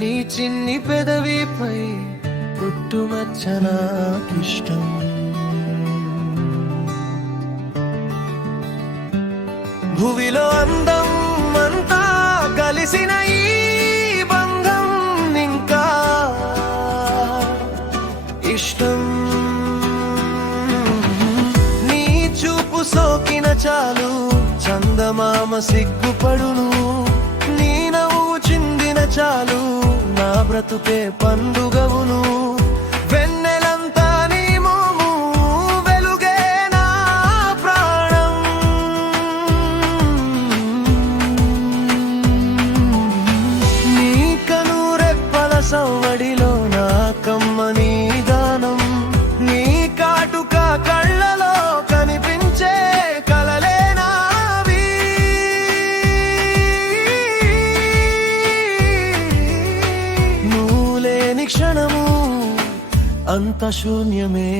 నీ చిన్ని పెదవిపై పుట్టుమచ్చ నాకిష్టం. భువిలో అందం అంతా కలిసిన ఈ బంధం ఇంకా ఇష్టం. నీ చూపు సోకిన చాలు చందమామ సిగ్గుపడును, నీ నవ్వు చిందిన చాలు నా బ్రతుకే పండుగవును. వెన్నెలంతా నీ మోము వెలుగే నా ప్రాణం. నీ కనురెప్పల సవ్వడిలో నా కమ్మని గానం, నీ కాటుక కళ్ళలో కనిపించే కలలే నావి. నువ్వు లేని క్షణము అంత శూన్యమే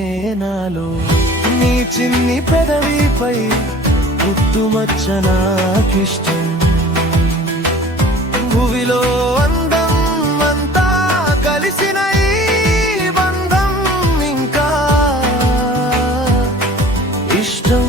నాలో. నీ చిన్ని పెదవిపై పుట్టుమచ్చ నాకిష్టం. భువిలో అందం అంతా కలిసిన ఈ బంధం ఇంకా ఇష్టం.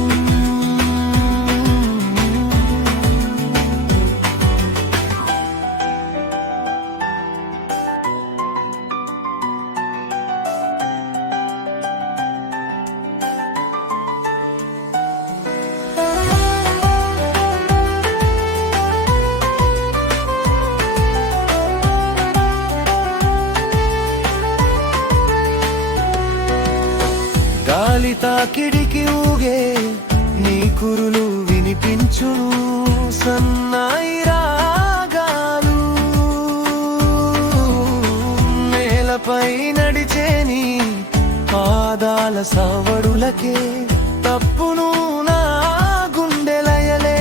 గాలి తాకిడికి ఊగే నీ కురులు వినిపించును, సన్నాయి రాగాలు నేలపై నడిచే నీ పాదాల సవడులకే తప్పును నా గుండెలయలే.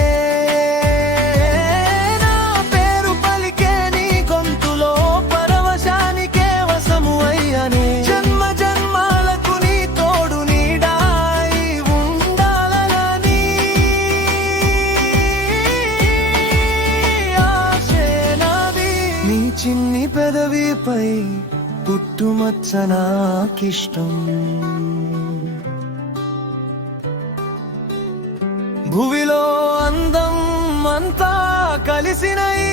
నా పేరు పలికే నీ గొంతులో పరవశానికే వశము అయ్యనే. జన్మ జన్మాలకు నీ తోడు నీడాయి ఉండాలని ఆశే నాది. నీ చిన్ని పెదవిపై పుట్టుమచ్చ నాకిష్టం. భువిలో అందం అంతా కలిసిన ఈ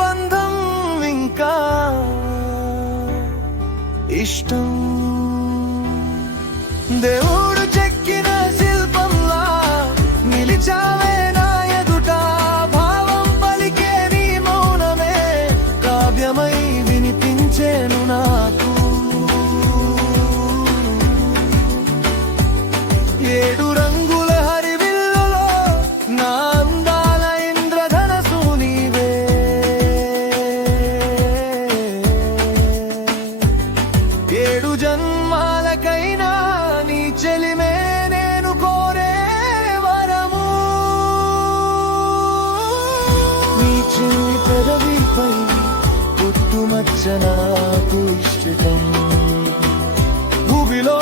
బంధం ఇంకా ఇష్టం. దేవుడు చెక్కిన శిల్పంలా నిలిచావే నా ఎదుట, భావం పలికే నీ మౌనమే కావ్యమై వినిపించేను నాకు. ఏడు రంగుల హరివిల్లులో నా అందాల ఇంద్రధనసు నీవే. ఏడు జన్మాలకైనా నీ చెలిమే నేను కోరే వరము. నీ చిన్ని పెదవిపై పుట్టుమచ్చ నాకు ఇష్టం. భూమిలో